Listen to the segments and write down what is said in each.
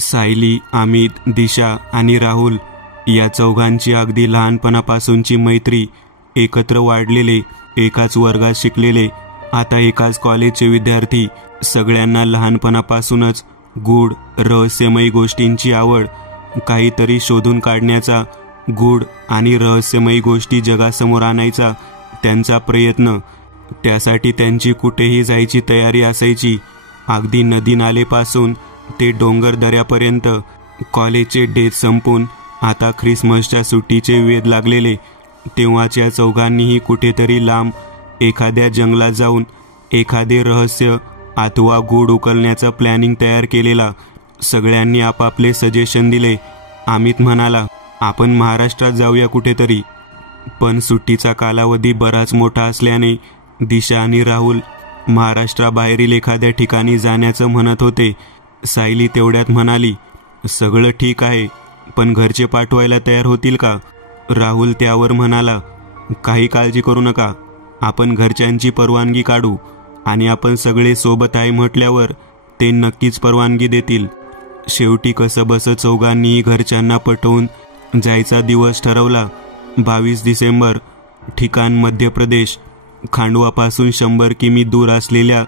सायली, अमित, दिशा आणि राहुल या चौघांची अगदी लहानपणापासूनची मैत्री, एकत्र वाढलेले, एकाच वर्गात शिकलेले, आता एकाच कॉलेजचे विद्यार्थी, सगळ्यांना लहानपणापासूनच गूढ रहस्यमयी गोष्टींची आवड, काहीतरी शोधून काढण्याचा, गूढ आणि रहस्यमयी गोष्टी जगासमोर आणायचा त्यांचा प्रयत्न. त्यासाठी त्यांची कुठेही जायची तयारी असायची. अगदी नदी नालेपासून ते डोंगर दऱ्यापर्यंत. कॉलेजचे डेज संपून आता ख्रिसमसच्या सुट्टीचे वेध लागलेले. तेव्हाच्या चौघांनीही कुठेतरी लांब एखाद्या जंगलात जाऊन एखादे रहस्य अथवा गूढ उकलण्याचा प्लॅनिंग तयार केलेला. सगळ्यांनी आपापले सजेशन दिले. अमित म्हणाला, आपण महाराष्ट्रात जाऊया कुठेतरी. पण सुट्टीचा कालावधी बराच मोठा असल्याने दिशा आणि राहुल महाराष्ट्राबाहेरील एखाद्या ठिकाणी जाण्याचं म्हणत होते. सायली तेवढ्यात म्हणाली, सगळं ठीक आहे, पण घरचे पाठवायला तयार होतील का? राहुल त्यावर म्हणाला, काही काळजी करू नका, आपण घरच्यांची परवानगी काढू आणि आपण सगळे सोबत आहे म्हटल्यावर ते नक्कीच परवानगी देतील. शेवटी कसंबसं चौघांनीही घरच्यांना पटवून जायचा दिवस ठरवला. 22 डिसेंबर. ठिकाण मध्य प्रदेश. खांडवापासून 100 किमी दूर असलेल्या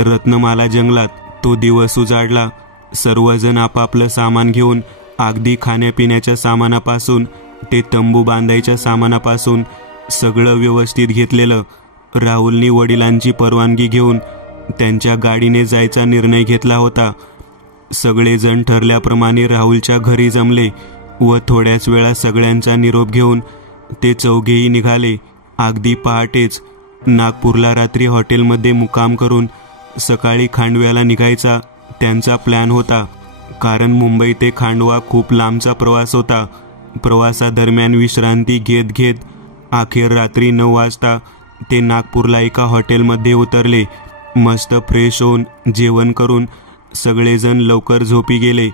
रत्नमाला जंगलात. तो दिवस उजाडला. सर्वजण आपापलं सामान घेऊन, अगदी खाण्यापिण्याच्या सामानापासून ते तंबू बांधायच्या सामानापासून सगळं व्यवस्थित घेतलेलं. राहुलनी वडिलांची परवानगी घेऊन त्यांच्या गाडीने जायचा निर्णय घेतला होता. सगळेजण ठरल्याप्रमाणे राहुलच्या घरी जमले व थोड्याच वेळा सगळ्यांचा निरोप घेऊन ते चौघेही निघाले. अगदी पहाटेच. नागपूरला रात्री हॉटेलमध्ये मुक्काम करून सकाळी खांडव्याला निघायचा त्यांचा प्लॅन होता. कारण मुंबई ते खांडवा खूप लांबचा प्रवास होता. प्रवासादरम्यान विश्रांती घेत घेत अखेर रात्री 9 वाजता ते नागपूरला एका हॉटेलमध्ये उतरले. मस्त फ्रेश होऊन जेवण करून सगळेजण लवकर झोपी गेले.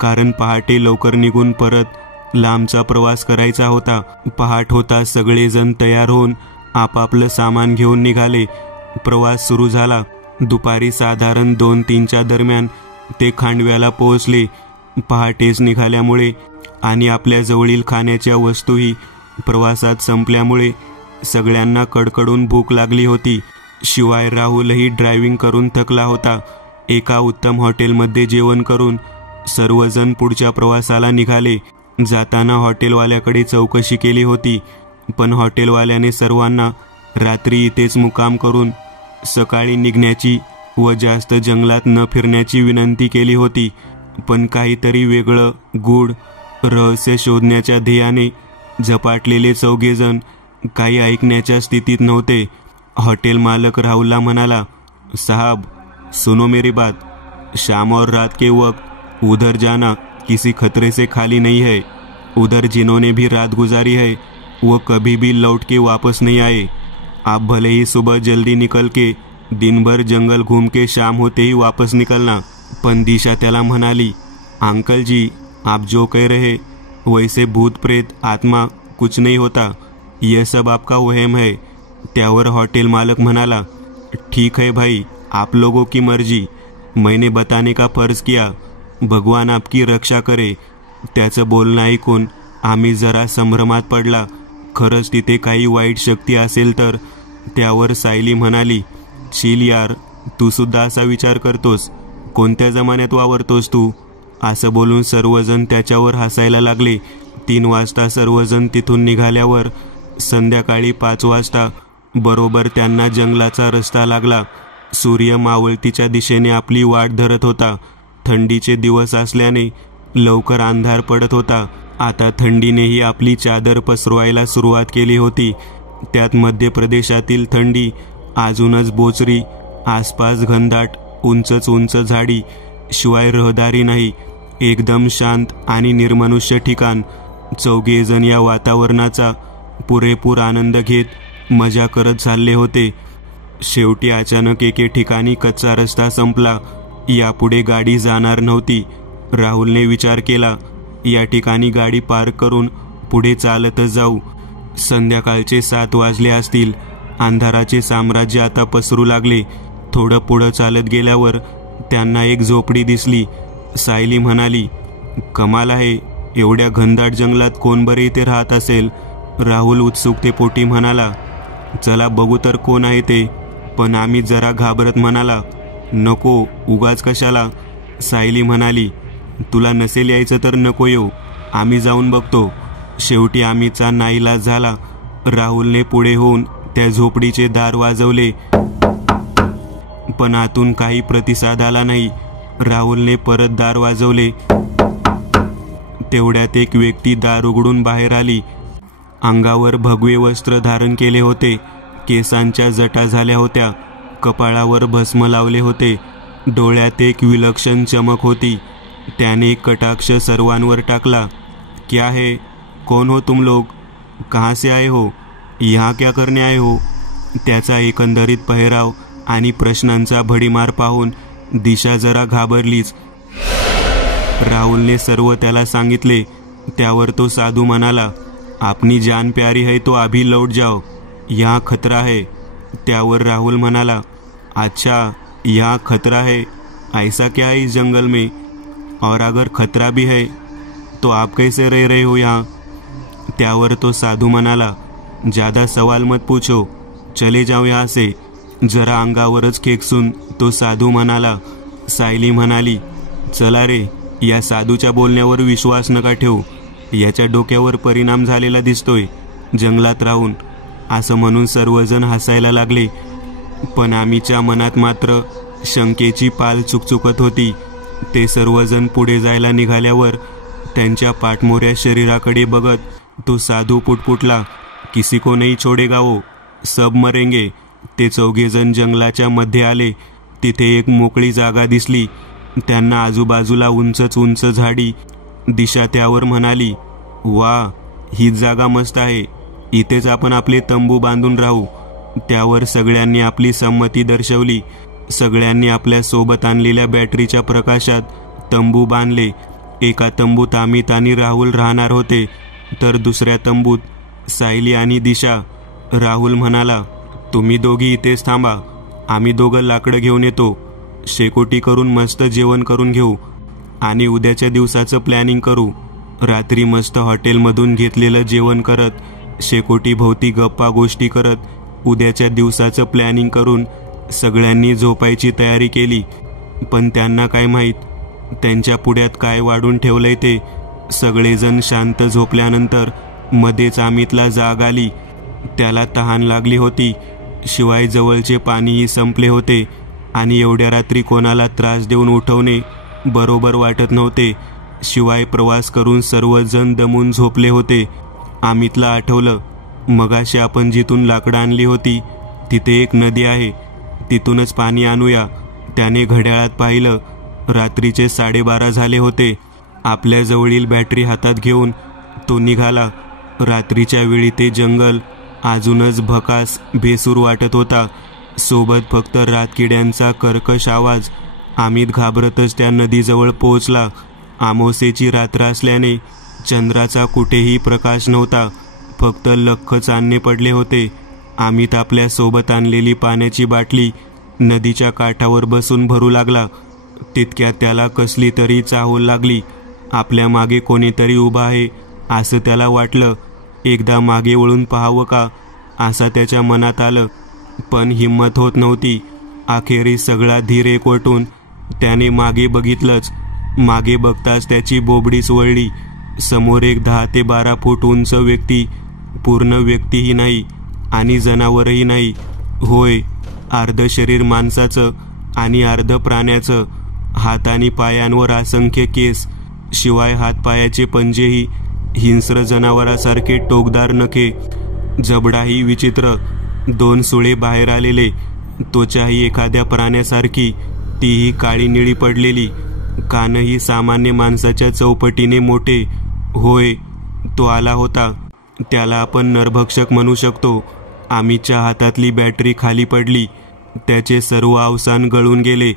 कारण पहाटे लवकर निघून परत लांबचा प्रवास करायचा होता. पहाट होता. सगळेजण तयार होऊन आपापलं सामान घेऊन निघाले. प्रवास सुरू झाला. दुपारी साधारण 2-3च्या दरम्यान ते खांडव्याला पोहोचले. पहाटेच निघाल्यामुळे आणि आपल्या जवळील खाण्याच्या वस्तूही प्रवासात संपल्यामुळे सगळ्यांना कडकडून भूक लागली होती. शिवाय राहुलही ड्रायव्हिंग करून थकला होता. एका उत्तम हॉटेलमध्ये जेवण करून सर्वजण पुढच्या प्रवासाला निघाले. जाताना हॉटेलवाल्याकडे चौकशी केली होती, पण हॉटेलवाल्याने सर्वांना रात्री इथेच मुक्काम करून सकाळी निघण्याची व जास्त जंगलात न फिरण्याची विनंती केली होती. पण काहीतरी वेगळं गूढ रहस्य शोधण्याच्या ध्येयाने झपाटलेले चौघेजण काही ऐकण्याच्या स्थितीत नव्हते. हॉटेल मालक राहुलला म्हणाला, साहब सुनो मेरी बात, शाम और रात के वक्त उधर जाना किसी खतरे से खाली नहीं है. उधर जिन्होंने भी रात गुजारी है वो कभी भी लौट के वापस नहीं आए. आप भले ही सुबह जल्दी निकल के दिन भर जंगल घूम के शाम होते ही वापस निकलना. पण दिशा त्याला म्हणाली, अंकल जी आप जो कह रहे वैसे भूत प्रेत आत्मा कुछ नहीं होता, यह सब आपका वहम है. त्यावर हॉटेल मालक म्हणाला, ठीक है भाई, आप लोगों की मर्जी, मैंने बताने का फर्ज किया, भगवान आपकी रक्षा करे. त्याचं बोलणं ऐकून आम्ही जरा संभ्रमात पडला. खरंच तिथे काही वाईट शक्ती असेल तर. त्यावर सायली म्हणाली, चिल यार, तू सुद्धा असा विचार करतोस, कोणत्या जमान्यात वावरतोस तू? असं बोलून सर्वजण त्याच्यावर हसायला लागले. 3 वाजता सर्वजण तिथून निघाल्यावर संध्याकाळी 5 वाजता बरोबर त्यांना जंगलाचा रस्ता लागला. सूर्य मावळतीच्या दिशेने आपली वाट धरत होता. थंडीचे दिवस असल्याने लवकर अंधार पडत होता. आता थंडीनेही आपली चादर पसरवायला सुरुवात केली होती. त्यात मध्य प्रदेशातील थंडी अजूनच बोचरी. आसपास घनदाट उंचच उंच झाडी, शिवाय रहदारी नाही. एकदम शांत आणि निर्मनुष्य ठिकाण. चौघेजण या वातावरणाचा पुरेपूर आनंद घेत मजा करत चालले होते. शेवटी अचानक एके ठिकाणी कच्चा रस्ता संपला. यापुढे गाडी जाणार नव्हती. राहुलने विचार केला, या ठिकाणी गाडी पार्क करून पुढे चालतच जाऊ. संध्याकाळचे 7 वाजले असतील. अंधाराचे साम्राज्य आता पसरू लागले. थोडं पुढं चालत गेल्यावर त्यांना एक झोपडी दिसली. सायली म्हणाली, कमाल आहे, एवढ्या घनदाट जंगलात कोण बरे इथे राहत असेल. राहुल उत्सुकतेपोटी म्हणाला, चला बघू तर कोण आहे ते. पण आम्ही जरा घाबरत म्हणाला, नको, उगाच कशाला. सायली म्हणाली, तुला नसेल यायचं तर नको येऊ, आम्ही जाऊन बघतो. शेवटी आम्हीचा नाईलाज झाला. राहुलने पुढे होऊन त्या झोपडीचे दार वाजवले, पण आतून काही प्रतिसाद आला नाही. राहुलने परत दार वाजवले. तेवढ्यात एक व्यक्ती दार उघडून बाहेर आली. अंगावर भगवे वस्त्र धारण केले होते, केसांच्या जटा झाल्या होत्या, कपाळावर भस्म लावले होते, डोळ्यात एक विलक्षण चमक होती. त्याने कटाक्ष सर्वांवर टाकला. क्या है? कौन हो तुम लोग? कहाँ से आए हो? यहाँ क्या करने आए हो? त्याचा एकंदरीत पेहराव आणि प्रश्नांचा भडीमार पाहून दिशा जरा घाबरलीच. राहुलने सर्व त्याला सांगितले. त्यावर तो साधू म्हणाला, आपनी जान प्यारी है तो अभी लौट जाओ, यहाँ खतरा है. त्यावर राहुल म्हणाला, अच्छा, यहाँ खतरा है, ऐसा क्या है इस जंगल में? और अगर खतरा भी है तो आप कैसे रह रहे हो यहाँ? त्यावर तो साधू म्हणाला, ज़्यादा सवाल मत पूछो, चले जाओ यहाँ से. जरा अंगावरच खेकसून तो साधू म्हणाला. सायली म्हणाली, चला रे, या साधूच्या बोलण्यावर विश्वास नका ठेवू, याच्या डोक्यावर परिणाम झालेला दिसतोय जंगलात राहून. असं म्हणून सर्वजण हसायला लागले. पण आम्हीच्या मनात मात्र शंकेची पाल चुकचुकत होती. ते सर्वजण पुढे जायला निघाल्यावर त्यांच्या पाठमोऱ्या शरीराकडे बघत तो साधू पुटपुटला, किसी को नहीं छोडेगा वो, सब मरेंगे. ते चौघेजण जंगलाच्या मध्ये आले. तिथे एक मोकळी जागा दिसली. त्यांना आजूबाजूला उंचच उंच झाडी. दिशा त्यावर म्हणाली, वा, ही जागा मस्त आहे, इथेच आपण आपले तंबू बांधून राहू. त्यावर सगळ्यांनी आपली संमती दर्शवली. सगळ्यांनी आपल्या सोबत आणलेल्या बॅटरीच्या प्रकाशात तंबू बांधले. एका तंबूत अमित आणि राहुल राहणार होते, तर दुसऱ्या तंबूत सायली आणि दिशा. राहुल म्हणाला, तुम्ही दोघी इथेच थांबा, आम्ही दोघं लाकडं घेऊन येतो. शेकोटी करून मस्त जेवण करून घेऊ आणि उद्याच्या दिवसाचं प्लॅनिंग करू. रात्री मस्त हॉटेलमधून घेतलेलं जेवण करत, शेकोटी भोवती गप्पा गोष्टी करत, उद्याच्या दिवसाचं प्लॅनिंग करून सगळ्यांनी झोपायची तयारी केली. पण त्यांना काय माहीत त्यांच्या पुढ्यात काय वाढून ठेवलंय ते. सगळेजण शांत झोपल्यानंतर मध्येच अमितला जाग आली. त्याला तहान लागली होती, शिवाय जवळचे पाणीही संपले होते आणि एवढ्या रात्री कोणाला त्रास देऊन उठवणे बरोबर वाटत नव्हते. शिवाय प्रवास करून सर्वजण दमून झोपले होते. अमितला आठवलं, मगाशी आपण जिथून लाकडं आणली होती तिथे एक नदी आहे, तिथूनच पाणी आणूया. त्याने घड्याळात पाहिलं, रात्रीचे 12:30 झाले होते. आपल्या जवळील बॅटरी हातात घेऊन तो निघाला. रात्रीच्या वेळी ते जंगल अजूनच भकास बेसूर वाटत होता. सोबत फक्त रातकिड्यांचा कर्कश आवाज. अमित घाबरतच त्या नदीजवळ पोहोचला. अमावास्येची रात्र असल्याने चंद्राचा कुठेही प्रकाश नव्हता, फक्त लख्ख चांदणे पडले होते. अमित आपल्या सोबत आणलेली पाण्याची बाटली नदीच्या काठावर बसून भरू लागला. तितक्यात त्याला कसली तरी चाहूल लागली. आपल्या मागे कोणीतरी उभा आहे असं त्याला वाटलं. एकदा मागे वळून पाहावं का असं त्याच्या मनात आलं, पण हिम्मत होत नव्हती. अखेरीस सगळा धीर एकवटून त्याने मागे बघितलंच. मागे बघताच त्याची बोबडीच वळली. समोर एक 10 ते 12 फूट उंच व्यक्ती, पूर्ण व्यक्तीही नाही आणि जनावरही नाही, होय, अर्ध शरीर माणसाचं आणि अर्ध प्राण्याचं. हात आणि पायांवर असंख्य केस, शिवाय हातपायाचे पंजेही हिंस्र जनावरासारखे टोकदार नखे. जबडाही विचित्र, 2 सुळे बाहेर आलेले, त्वचाही एखाद्या प्राण्यासारखी, तीही काळी निळी पडलेली. कानही सामान्य माणसाच्या चौपटीने मोठे. होय, तो आला होता. त्याला आपण नरभक्षक म्हणू शकतो. अमितच्या हातातली बॅटरी खाली पडली. त्याचे सर्व अवसान गळून गेले.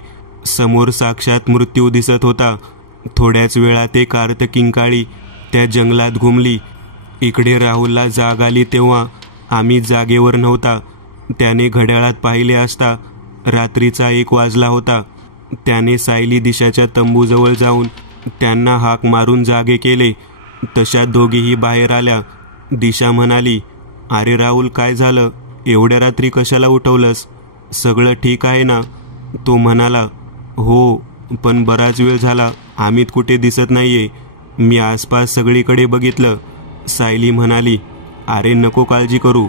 समोर साक्षात मृत्यू दिसत होता. थोड्याच वेळात एक आर्तकिंकाळी त्या जंगलात घुमली. इकडे राहुलला जाग आली तेव्हा अमित जागेवर नव्हता. त्याने घड्याळात पाहिले असता रात्रीचा 1 वाजला होता. त्याने सायली दिशाच्या तंबूजवळ जाऊन त्यांना हाक मारून जागे केले. तशा दोघीही बाहेर आल्या. दिशा म्हणाली, अरे राहुल, काय झालं? एवढ्या रात्री कशाला उठवलंस? सगळं ठीक आहे ना? तो म्हणाला, हो, पण बराच वेळ झाला अमित कुठे दिसत नाहीये. मी आसपास सगळीकडे बघितलं. सायली म्हणाली, अरे नको काळजी करू,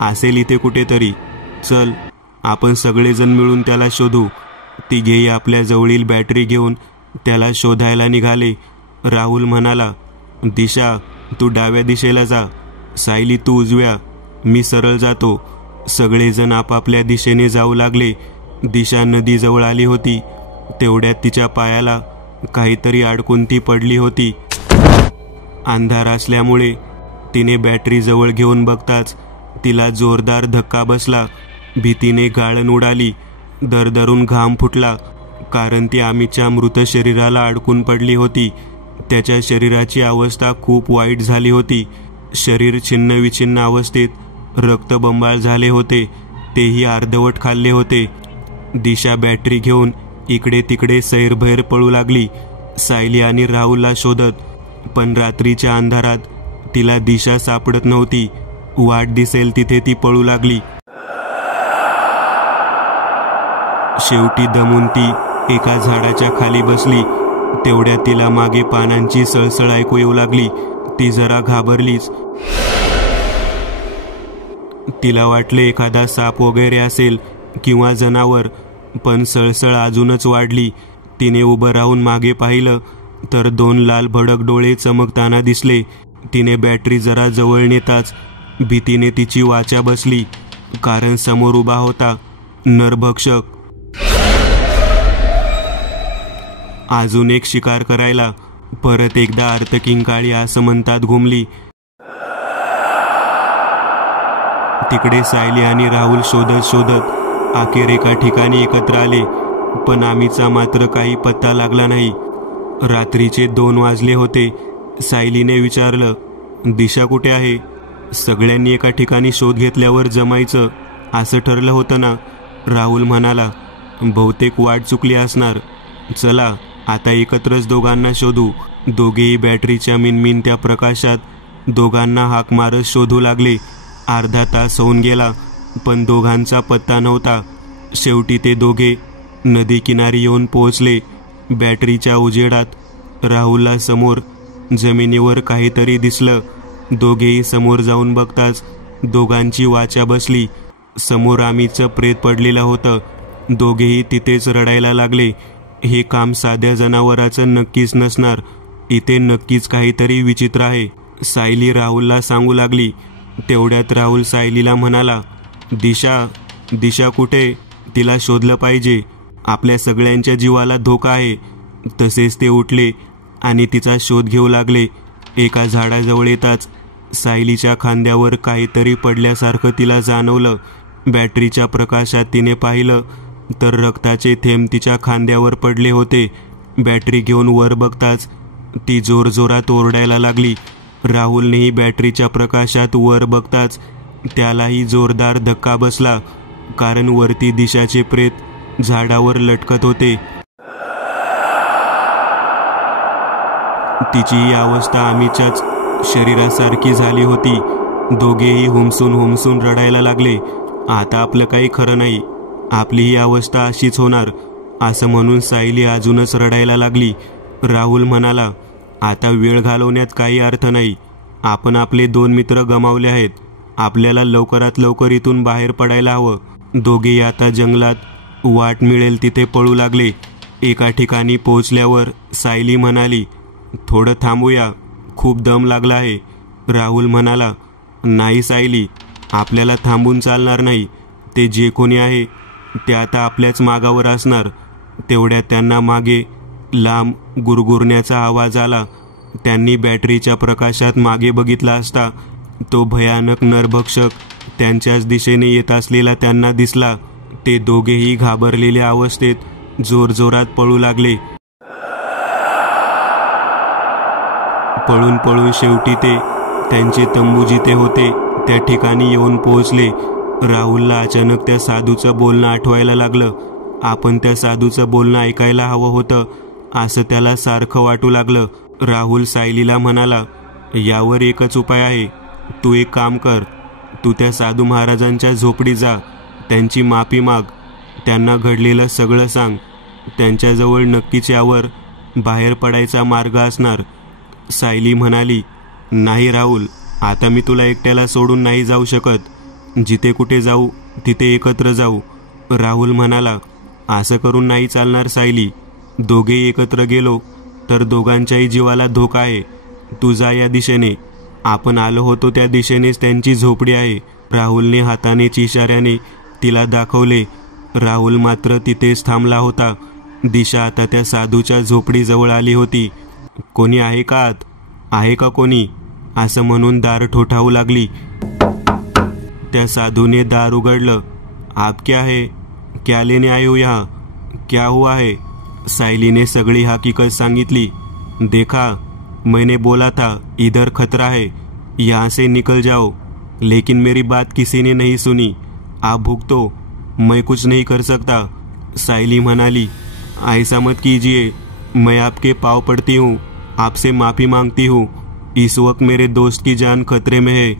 असेल इथे कुठेतरी. चल, आपण सगळेजण मिळून त्याला शोधू. तिघेही आपल्या जवळील बॅटरी घेऊन त्याला शोधायला निघाले. राहुल म्हणाला, दिशा तू डाव्या दिशेला जा, सायली तू उजव्या, मी सरळ जातो. सगळेजण आपापल्या दिशेने जाऊ लागले. दिशा नदीजवळ आली होती. तेवढ्यात तिच्या पायाला काहीतरी अडकून ती पडली होती. अंधार असल्यामुळे तिने बॅटरी जवळ घेऊन बघताच तिला जोरदार धक्का बसला. भीतीने गाळण उडाली. दरदरून घाम फुटला, कारण ती अमितच्या मृत शरीराला अडकून पडली होती. त्याच्या शरीराची अवस्था खूप वाईट झाली होती. शरीर छिन्नविछिन्न अवस्थेत, रक्तबंबाळ झाले होते. तेही अर्धवट खाल्ले होते. दिशा बॅटरी घेऊन इकडे तिकडे सैरभैर पळू लागली, सायली आणि राहुलला शोधत. पण रात्रीच्या अंधारात तिला दिशा सापडत नव्हती. वाट दिसेल तिथे ती पळू लागली. शेवटी दमून ती एका झाडाच्या खाली बसली. तेवढ्यात तिला मागे पानांची सळसळ ऐकू येऊ लागली. ती जरा घाबरलीच. तिला वाटले एखादा साप वगैरे असेल किंवा जनावर, पण सळसळ अजूनच वाढली. तिने उभं राहून मागे पाहिलं तर 2 लाल भडक डोळे चमकताना दिसले. तिने बॅटरी जरा जवळ नेताच भीतीने तिची वाचा बसली, कारण समोर उभा होता नरभक्षक. अजून एक शिकार करायला. परत एकदा आर्तकिंकाळी आसमंतात घुमली. तिकडे सायली आणि राहुल शोधत शोधत अखेर एका ठिकाणी एकत्र आले. पण अमितचा मात्र काही पत्ता लागला नाही. रात्रीचे 2 वाजले होते. सायलीने विचारलं, दिशा कुठे आहे? सगळ्यांनी एका ठिकाणी शोध घेतल्यावर जमायचं असं ठरलं होतं ना? राहुल म्हणाला, बहुतेक वाट चुकली असणार. चला आता एकत्रच दोघांना शोधू. दोघेही बॅटरीच्या मिनमिनत्या प्रकाशात दोघांना हाक मारत शोधू लागले. अर्धा तास होऊन गेला, पण दोघांचा पत्ता नव्हता. शेवटी ते दोघे नदी किनारी येऊन पोहोचले. बॅटरीच्या उजेडात राहुलला समोर जमिनीवर काहीतरी दिसलं. दोघेही समोर जाऊन बघताच दोघांची वाचा बसली. समोर अमितचं प्रेत पडलेलं होतं. दोघेही तिथेच रडायला लागले. हे काम साध्या जनावराचं नक्कीच नसणार. इथे नक्कीच काहीतरी विचित्र आहे, सायली राहुलला सांगू लागली. तेवढ्यात राहुल सायलीला म्हणाला, दिशा कुठे? तिला शोधलं पाहिजे. आपल्या सगळ्यांच्या जीवाला धोका आहे. तसेच ते उठले आणि तिचा शोध घेऊ लागले. एका झाडाजवळ येताच सायलीच्या खांद्यावर काहीतरी पडल्यासारखं तिला जाणवलं. बॅटरीच्या प्रकाशात तिने पाहिलं तर रक्ताचे थेंब तिच्या खांद्यावर पडले होते. बॅटरी घेऊन वर बघताच ती जोरजोरात ओरडायला लागली. राहुलनेही बॅटरीच्या प्रकाशात वर बघताच त्यालाही जोरदार धक्का बसला, कारण वरती दिशाचे प्रेत झाडावर लटकत होते. तिची अवस्था अमितच्याच शरीरासारखी झाली होती. दोघेही हुमसून रडायला लागले. आता आपलं काही खरं नाही, आपली ही अवस्था अशीच होणार, असं म्हणून सायली अजूनच रडायला लागली. राहुल म्हणाला, आता वेळ घालवण्यात काही अर्थ नाही. आपण आपले 2 मित्र गमावले आहेत. आपल्याला लवकरात लवकर इथून बाहेर पडायला हवं. दोघेही आता जंगलात वाट मिळेल तिथे पळू लागले. एका ठिकाणी पोहोचल्यावर सायली म्हणाली, थोडं थांबूया, खूप दम लागला आहे. राहुल म्हणाला, नाही सायली, आपल्याला थांबून चालणार नाही. ते जे कोणी आहे ते आता आपल्याच मागावर असणार. तेवढ्यात त्यांना मागे लांब गुरगुरण्याचा आवाज आला. त्यांनी बॅटरीच्या प्रकाशात मागे बघितला असता तो भयानक नरभक्षक त्यांच्याच दिशेने येत असलेला त्यांना दिसला. ते दोघेही घाबरलेल्या अवस्थेत जोरजोरात पळू लागले. पळून शेवटी ते त्यांचे तंबू जिथे होते त्या ठिकाणी येऊन पोहोचले. राहुलला अचानक त्या साधूचं बोलणं आठवायला लागलं. आपण त्या साधूचं बोलणं ऐकायला हवं होतं असं त्याला सारखं वाटू लागलं. राहुल सायलीला म्हणाला, यावर एकच उपाय आहे. तू एक काम कर, तू त्या साधू महाराजांच्या झोपडी जा, त्यांची माफी माग, त्यांना घडलेलं सगळं सांग. त्यांच्याजवळ नक्कीच यावर बाहेर पडायचा मार्ग असणार. सायली म्हणाली, नाही राहुल, आता मी तुला एकट्याला सोडून नाही जाऊ शकत. जिथे कुठे जाऊ तिथे एकत्र जाऊ. राहुल म्हणाला, असं करून नाही चालणार सायली. दोघेही एकत्र गेलो तर दोघांच्याही जीवाला धोका आहे. तू जा या दिशेने. आपण आलो होतो त्या दिशेनेच त्यांची झोपडी आहे. राहुलने हातानेच इशाऱ्याने तिला दाखवले. राहुल मात्र तिथेच थांबला होता. दिशा आता त्या साधूच्या झोपडीजवळ आली होती. कोणी आहे का आत? आहे का कोणी? असं म्हणून दार ठोठावू लागली. त्या साधूने दार उघडलं. आप क्या है? क्या लेने आए हो यहाँ? क्या हुआ है? सायलीने सगळी हकीकत सांगितली. देखा, मैंने बोला था इधर खतरा है, यहाँ से निकल जाओ, लेकिन मेरी बात किसी ने नहीं सुनी. आप भुगतो, मैं कुछ नहीं कर सकता. सायली म्हणाली, ऐसा मत कीजिए, मैं आपके पाँव पड़ती हूँ, आपसे माफ़ी मांगती हूँ. इस वक्त मेरे दोस्त की जान खतरे में है.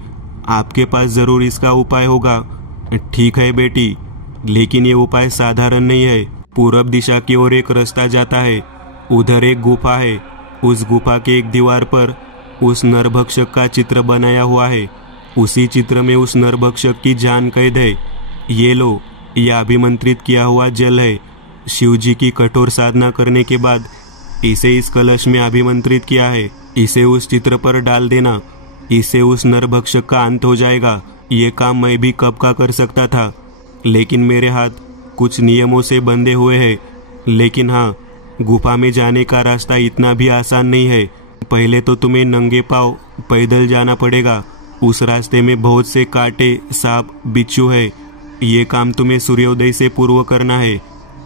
आपके पास ज़रूर इसका उपाय होगा. ठीक है बेटी, लेकिन ये उपाय साधारण नहीं है. पूरब दिशा की ओर एक रास्ता जाता है. उधर एक गुफा है. उस गुफा के एक दीवार पर उस नरभक्षक का चित्र बनाया हुआ है. उसी चित्र में उस नरभक्षक की जान कैद है. ये लो, यह अभिमंत्रित किया हुआ जल है. शिवजी की कठोर साधना करने के बाद इसे इस कलश में अभिमंत्रित किया है. इसे उस चित्र पर डाल देना. इससे उस नरभक्षक का अंत हो जाएगा. ये काम मैं भी कब का कर सकता था, लेकिन मेरे हाथ कुछ नियमों से बंधे हुए हैं. लेकिन हाँ, गुफा में जाने का रास्ता इतना भी आसान नहीं है. पहले तो तुम्हें नंगे पाँव पैदल जाना पड़ेगा. उस रास्ते में बहुत से कांटे, सांप, बिच्छू है. ये काम तुम्हें सूर्योदय से पूर्व करना है.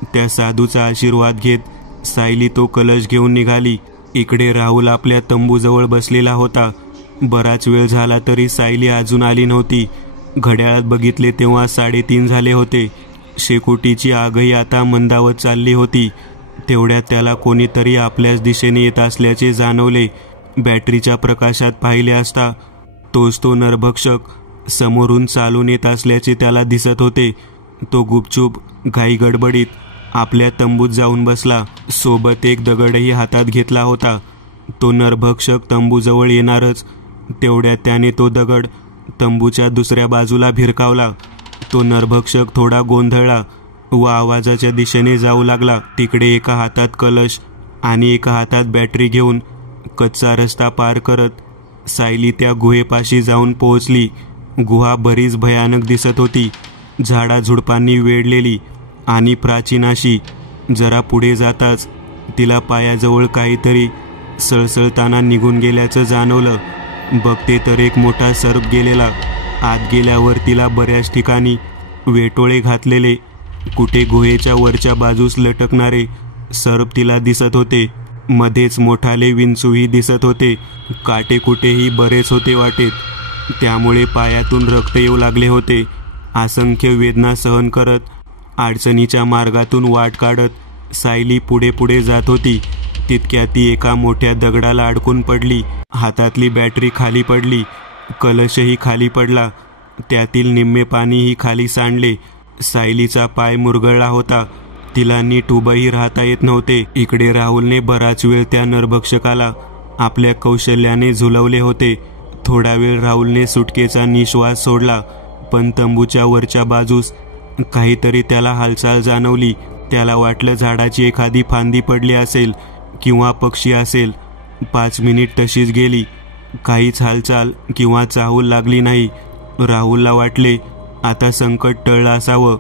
त्या साधूचा आशीर्वाद घेत सायली तो कलश घेऊन निघाली. इकडे राहुल आपल्या तंबूजवळ बसलेला होता. बराच वेळ झाला तरी सायली अजून आली नव्हती. घड्याळात बघितले तेव्हा 3:30 झाले होते. शेकोटीची आगही आता मंदावत चालली होती. तेवढ्यात त्याला कोणीतरी आपल्याच दिशेने येत असल्याचे जाणवले. बॅटरीच्या प्रकाशात पाहिले असता तोच तो नरभक्षक समोरून चालून येत असल्याचे त्याला दिसत होते. तो गुपचूप घाई गडबडीत आपल्या तंबूत जाऊन बसला. सोबत एक दगडही हातात घेतला होता. तो नरभक्षक तंबूजवळ येणारच तेवढ्यात त्याने तो दगड तंबूच्या दुसऱ्या बाजूला भिरकावला. तो नरभक्षक थोडा गोंधळला व आवाजाच्या दिशेने जाऊ लागला. तिकडे एका हातात कलश आणि एका हातात बॅटरी घेऊन कच्चा रस्ता पार करत सायली त्या गुहेपाशी जाऊन पोहोचली. गुहा बरीच भयानक दिसत होती. झाडाझुडपांनी वेढलेली आणि प्राचीन अशी. जरा पुढे जाताच तिला पायाजवळ काहीतरी सळसळताना निघून गेल्याचं जाणवलं. बघते तर एक मोठा सर्प गेलेला. आत गेल्यावर तिला बऱ्याच ठिकाणी वेटोळे घातलेले, कुठे गुहेच्या वरच्या बाजूस लटकणारे सर्प तिला दिसत होते. मध्येच मोठाले विंचूही दिसत होते. काटे कुठेही बरेच होते वाटेत. त्यामुळे पायातून रक्त येऊ लागले होते. असंख्य वेदना सहन करत अडचणीच्या मार्गातून वाट काढत सायली पुढे पुढे जात होती. तितक्यात ती एका मोठ्या दगडाला अडकून पडली. हातातली बॅटरी खाली पडली. कलशही खाली पडला. त्यातील निम्मे पाणीही खाली सांडले. सायलीचा पाय मुरगळला होता. तिला नीट उभंही राहता येत नव्हते. इकडे राहुलने बराच वेळ त्या नरभक्षकाला आपल्या कौशल्याने झुलवले होते. थोडा वेळ राहुलने सुटकेचा निश्वास सोडला, पण तंबूच्या वरच्या बाजूस काहीतरी त्याला हालचाल जाणवली. त्याला वाटलं झाडाची एखादी फांदी पडली असेल किंवा पक्षी असेल. 5 मिनिट तशीच गेली. काहीच हालचाल किंवा चाहूल लागली नाही. राहुलला वाटले आता संकट टळलं असावं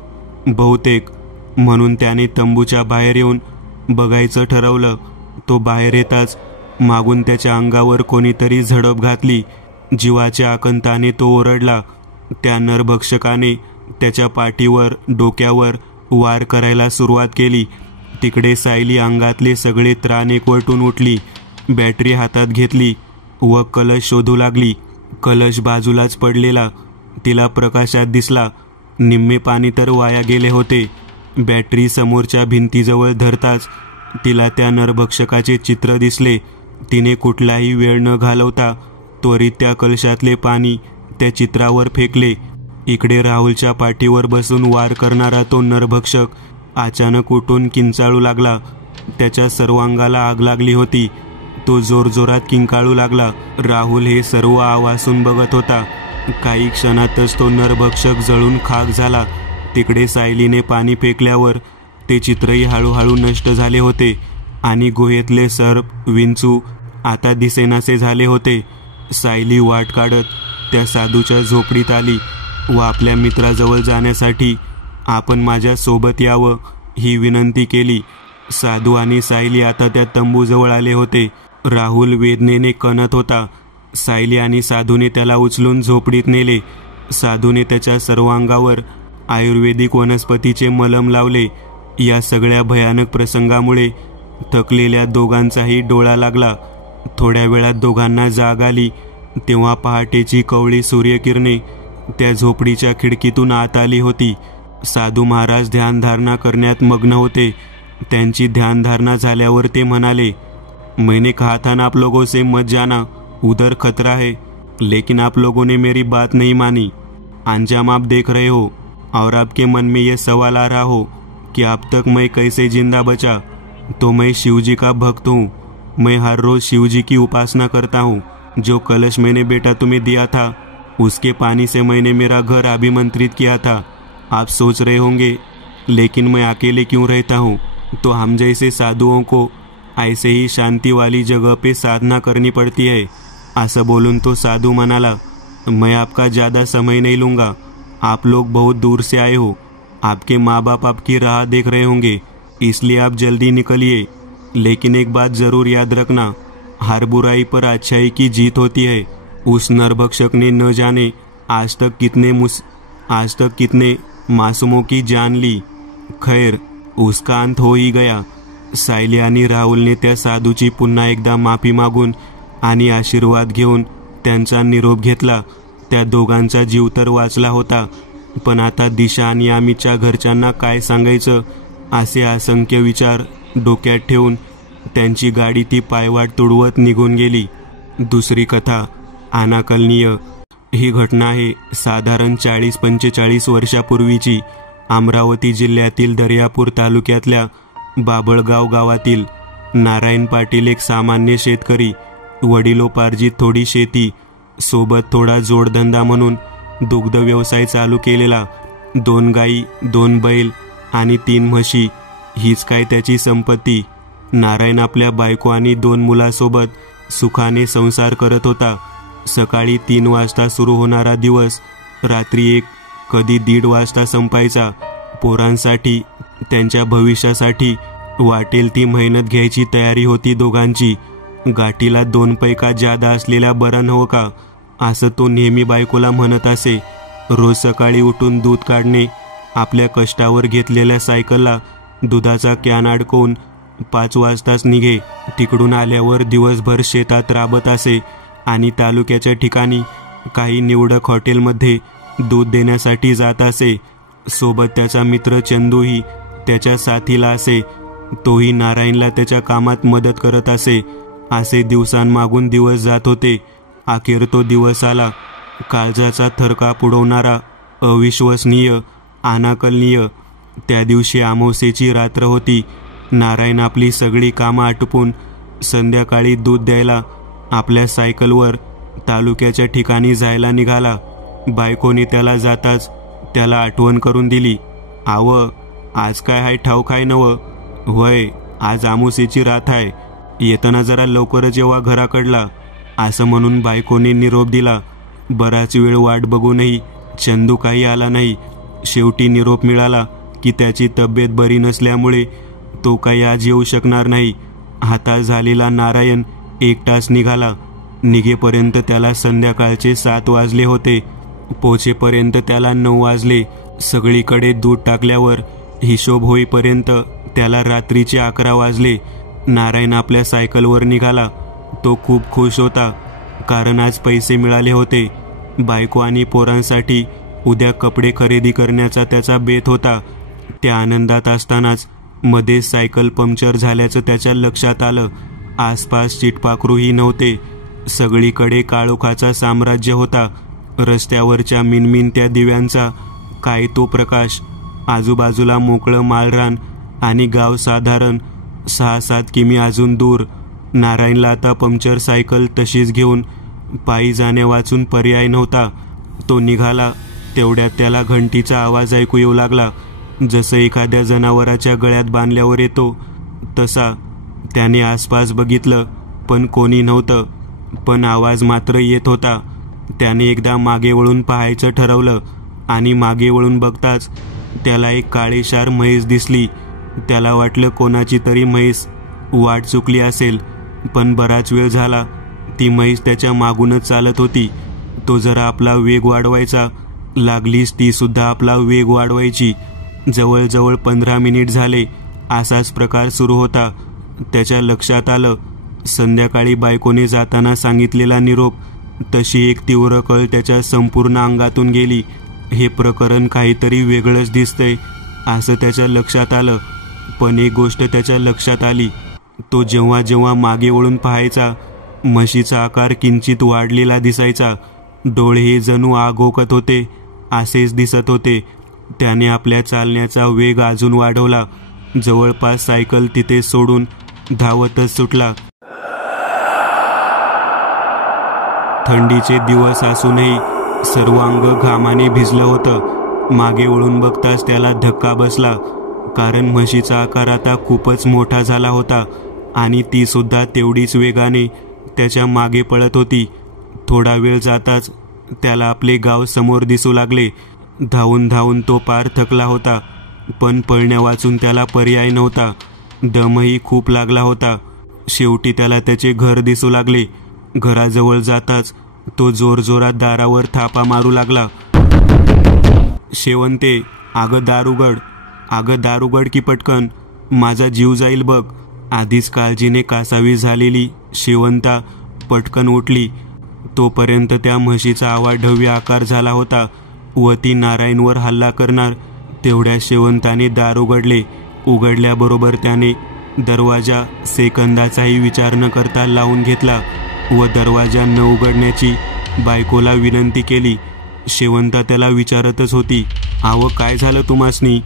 बहुतेक, म्हणून त्याने तंबूच्या बाहेर येऊन बघायचं ठरवलं. तो बाहेर येताच मागून त्याच्या अंगावर कोणीतरी झडप घातली. जीवाच्या आकंताने तो ओरडला. त्या नरभक्षकाने त्याच्या पाठीवर, डोक्यावर वार करायला सुरुवात केली. तिकडे सायली अंगातले सगळे त्राण एकवटून उठली. बॅटरी हातात घेतली व कलश शोधू लागली. कलश बाजूलाच पडलेला तिला प्रकाशात दिसला. निम्मे पाणी तर वाया गेले होते. बॅटरी समोरच्या भिंतीजवळ धरताच तिला त्या नरभक्षकाचे चित्र दिसले. तिने कुठलाही वेळ न घालवता त्वरित त्या कलशातले पाणी त्या चित्रावर फेकले. इकडे राहुलच्या पाठीवर बसून वार करणारा तो नरभक्षक अचानक उठून किंचाळू लागला. त्याच्या सर्वांगाला आग लागली होती. तो जोरजोरात किंकाळू लागला. राहुल हे सर्व आवासून बघत होता. काही क्षणातच तो नरभक्षक जळून खाक झाला. तिकडे सायलीने पाणी फेकल्यावर ते चित्रही हळूहळू नष्ट झाले होते आणि गुहेतले सर्प विंचू आता दिसेनासे झाले होते. सायली वाट काढत त्या साधूच्या झोपडीत आली व आपल्या मित्राजवळ जाण्यासाठी आपण माझ्या सोबत यावं ही विनंती केली. साधू आणि सायली आता त्या तंबूजवळ आले होते. राहुल वेदनेने कणत होता. सायली आणि साधूने त्याला उचलून झोपडीत नेले. साधूने त्याच्या सर्वांगावर आयुर्वेदिक वनस्पतीचे मलम लावले. या सगळ्या भयानक प्रसंगामुळे थकलेल्या दोघांचाही डोळा लागला. थोड्या वेळात दोघांना जाग आली तेव्हा पहाटेची कवळी सूर्यकिरणे त्या झोपडीच्या खिडकीतून आत आली होती. साधू महाराज ध्यानधारणा करण्यात मग्न होते. त्यांची ध्यानधारणा झाल्यावर ते म्हणाले, मैंने कहा था ना आप लोगों से मत जाना, उधर खतरा है, लेकिन आप लोगों ने मेरी बात नहीं मानी. अंजाम आप देख रहे हो और आपके मन में ये सवाल आ रहा हो कि अब तक मैं कैसे जिंदा बचा. तो मैं शिवजी का भक्त हूँ. मैं हर रोज शिवजी की उपासना करता हूँ. जो कलश मैंने बेटा तुम्हें दिया था उसके पानी से मैंने मेरा घर अभिमंत्रित किया था. आप सोच रहे होंगे लेकिन मैं अकेले क्यों रहता हूँ. तो हम जैसे साधुओं को ऐसे ही शांति वाली जगह पे साधना करनी पड़ती है. असं बोलून तो साधू म्हणाला, मैं आपका ज़्यादा समय नहीं लूँगा. आप लोग बहुत दूर से आए हो. आपके माँ बाप आपकी राह देख रहे होंगे, इसलिए आप जल्दी निकलिए. लेकिन एक बात ज़रूर याद रखना, हर बुराई पर अच्छाई की जीत होती है. उस नरभक्षक ने न जाने आज तक कितने मासूमों की जान ली. खैर उसका अंत हो ही गया. सायली आणि राहुलने त्या साधूची पुन्हा एकदा माफी मागून आणि आशीर्वाद घेऊन त्यांचा निरोप घेतला. त्या दोघांचा जीव तर वाचला होता, पण आता दिशा आणि आम्हीच्या घरच्यांना काय सांगायचं असे असंख्य विचार डोक्यात ठेवून त्यांची गाडी ती पायवाट तुडवत निघून गेली. दुसरी कथा, अनाकलनीय. ही घटना आहे साधारण 40-45 वर्षापूर्वीची. अमरावती जिल्ह्यातील दर्यापूर तालुक्यातल्या बाबळगाव गावातील. नारायण पाटील एक सामान्य शेतकरी. वडिलोपार्जित थोडी शेती, सोबत थोडा जोडधंदा म्हणून दुग्ध व्यवसाय चालू केलेला. 2 गाई, 2 बैल आणि 3 म्हशी हीच काय त्याची संपत्ती. नारायण आपल्या बायको आणि 2 मुलासोबत सुखाने संसार करत होता. सकाळी 3 वाजता सुरू होणारा दिवस रात्री 1 कधी 1:30 वाजता संपायचा. पोरांसाठी, त्यांच्या भविष्यासाठी वाटेल ती मेहनत घ्यायची तयारी होती दोघांची. गाठीला 2 पैका जादा असलेल्या बरं हो का, असं तो नेहमी बायकोला म्हणत असे. रोज सकाळी उठून दूध काढणे, आपल्या कष्टावर घेतलेल्या सायकलला दुधाचा कॅन अडकवून 5 वाजताच निघे. तिकडून आल्यावर दिवसभर शेतात राबत असे आणि तालुक्याच्या ठिकाणी काही निवडक हॉटेलमध्ये दूध देण्यासाठी जात असे. सोबत त्याचा मित्र चंदूही त्याच्या साथीला असे. तोही नारायणला त्याच्या कामात मदत करत असे. असे दिवसांमागून दिवस जात होते. अखेर तो दिवस आला. काळजाचा थरकाप उडवणारा, अविश्वसनीय, अनाकलनीय. त्या दिवशी अमावस्येची रात्र होती. नारायण आपली सगळी कामं आटोपून संध्याकाळी दूध द्यायला आपल्या सायकलवर तालुक्याच्या ठिकाणी जायला निघाला. बायकोने त्याला जाताच त्याला आठवण करून दिली. आव, आज काय हाय ठाऊक आहे नवं? होय, आज अमावस्येची रात आहे. येताना जरा लवकरच येवा घराकडला, असं म्हणून बायकोने निरोप दिला. बराच वेळ वाट बघूनही चंदू काही आला नाही. शेवटी निरोप मिळाला की त्याची तब्येत बरी नसल्यामुळे तो काही आज येऊ शकणार नाही. हताश झालेला नारायण एकटाच निघाला. निघेपर्यंत त्याला संध्याकाळचे 7 वाजले होते. पोचेपर्यंत त्याला 9 वाजले. सगळीकडे दूध टाकल्यावर हिशोब होईपर्यंत त्याला रात्रीचे 11 वाजले. नारायण आपल्या सायकलवर निघाला. तो खूप खुश होता, कारण आज पैसे मिळाले होते. बायको आणि पोरांसाठी उद्या कपडे खरेदी करण्याचा त्याचा बेत होता. त्या आनंदात असतानाच मध्येच सायकल पंक्चर झाल्याचं त्याच्या लक्षात आलं. आसपास चिटपाखरूही नव्हते. सगळीकडे काळोखाचा साम्राज्य होता. रस्त्यावरच्या मिनमिनत्या दिव्यांचा काय तो प्रकाश. आजूबाजूला मोकळं माळरान आणि गाव साधारण 6-7 किमी अजून दूर. नारायणला आता पंक्चर सायकल तशीच घेऊन पायी जाण्या वाचून पर्याय नव्हता. तो निघाला. तेवढ्यात त्याला घंटीचा आवाज ऐकू येऊ लागला. जसं एखाद्या जनावराच्या गळ्यात बांधल्यावर येतो तसा. त्याने आसपास बघितलं पण कोणी नव्हतं, पण आवाज मात्र येत होता. त्याने एकदा मागे वळून पाहायचं ठरवलं आणि मागे वळून बघताच त्याला एक काळीशार म्हैस दिसली. त्याला वाटलं कोणाची तरी म्हैस वाट चुकली असेल, पण बराच वेळ झाला ती म्हैस त्याच्या मागूनच चालत होती. तो जरा आपला वेग वाढवायचा, लागलीच ती सुद्धा आपला वेग वाढवायची. जवळजवळ 15 मिनिट झाले. असाच प्रकार सुरू होता. त्याच्या लक्षात आलं, संध्याकाळी बायकोने जाताना सांगितलेला निरोप तशी एक तीव्र कळ त्याच्या संपूर्ण अंगातून गेली. हे प्रकरण काहीतरी वेगळंच दिसतंय असं त्याच्या लक्षात आलं. पण एक गोष्ट त्याच्या लक्षात आली. तो जेव्हा जेव्हा मागे वळून पाहायचा, म्हशीचा आकार किंचित वाढलेला दिसायचा. डोळे हे जणू आग ओकत होते असेच दिसत होते. त्याने आपल्या चालण्याचा वेग अजून वाढवला. जवळपास सायकल तिथे सोडून धावतच सुटला. थंडीचे दिवस असूनही सर्व अंग घामाने भिजलं होतं. मागे वळून बघताच त्याला धक्का बसला, कारण म्हशीचा आकार आता खूपच मोठा झाला होता आणि ती सुद्धा तेवढीच वेगाने त्याच्या मागे पळत होती. थोडा वेळ जाताच त्याला आपले गाव समोर दिसू लागले. धावून धावून तो पार थकला होता, पण पळण्या वाचून त्याला पर्याय नव्हता. दमही खूप लागला होता. शेवटी त्याला त्याचे घर दिसू लागले. घराजवळ जाताच तो जोरजोरात दारावर थापा मारू लागला. शेवंते, अगं दार उघड, अगं दार उघड की पटकन, माझा जीव जाईल बघ. आधीच काळजीने कासावी झालेली शेवंता पटकन उठली. तोपर्यंत त्या म्हशीचा अवाढव्य आकार झाला होता व ती नारायणवर हल्ला करणार. तेवढ्या शेवंताने दार उघडले. उघडल्याबरोबर त्याने दरवाजा सेकंदाचाही विचार न करता लावून घेतला व दरवाजा न उघडण्याची बायकोला विनंती केली. शेवंता त्याला विचारतच होती, आव काय झालं तुम्हासनी?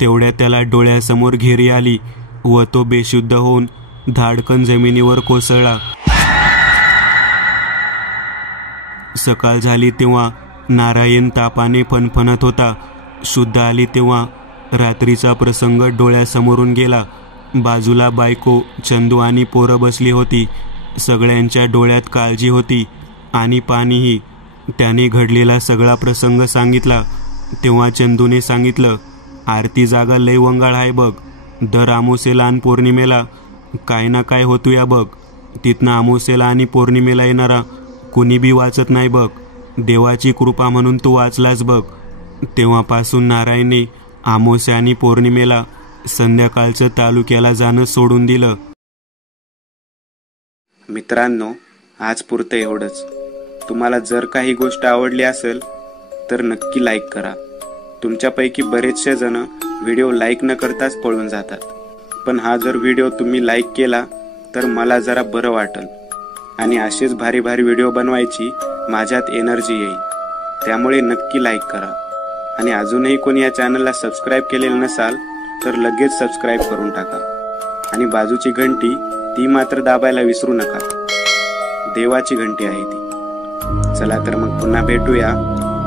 तेवढ्यात त्याला डोळ्यासमोर घेरी आली व तो बेशुद्ध होऊन धाडकन जमिनीवर कोसळला. सकाळ झाली तेव्हा नारायण तापाने फणफणत होता. शुद्ध आली तेव्हा रात्रीचा प्रसंग डोळ्यासमोरून गेला. बाजूला बायको, चंदू आणि पोरं बसली होती. सगळ्यांच्या डोळ्यात काळजी होती आणि पाणीही. त्याने घडलेला सगळा प्रसंग सांगितला. तेव्हा चंदूने सांगितलं, आरती जागा लय वंगाळ आहे बघ. दर अमावस्येला आणि पौर्णिमेला काय ना काय होतूया बघ. तिथनं अमावस्येला आणि पौर्णिमेला येणारा कुणी बी वाचत नाही बघ. देवाची कृपा म्हणून तू वाचलास बघ. तेव्हापासून नारायणने अमावस्या आणि पौर्णिमेला संध्याकाळचं तालुक्याला जाणं सोडून दिलं. मित्रांनो, आज पुरतं एवढंच. तुम्हाला जर काही गोष्ट आवडली असेल तर नक्की लाईक करा. तुमच्यापैकी बरेचसे जण व्हिडिओ लाईक न करताच पळून जातात, पण हा जर व्हिडिओ तुम्ही लाईक केला तर मला जरा बरं वाटेल आणि असेच भारी भारी व्हिडिओ बनवायची माझ्यात एनर्जी येईल. त्यामुळे नक्की लाईक करा. आणि अजूनही कोणी या चॅनलला सबस्क्राईब केलेलं नसाल तर लगेच सबस्क्राईब करून टाका. आणि बाजूची घंटी ती मात्र दाबायला विसरू नका. देवाची घंटी आहे ती. चला तर मग पुन्हा भेटूया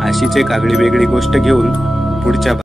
अशीच एक आगळी वेगळी गोष्ट घेऊन पुढच्या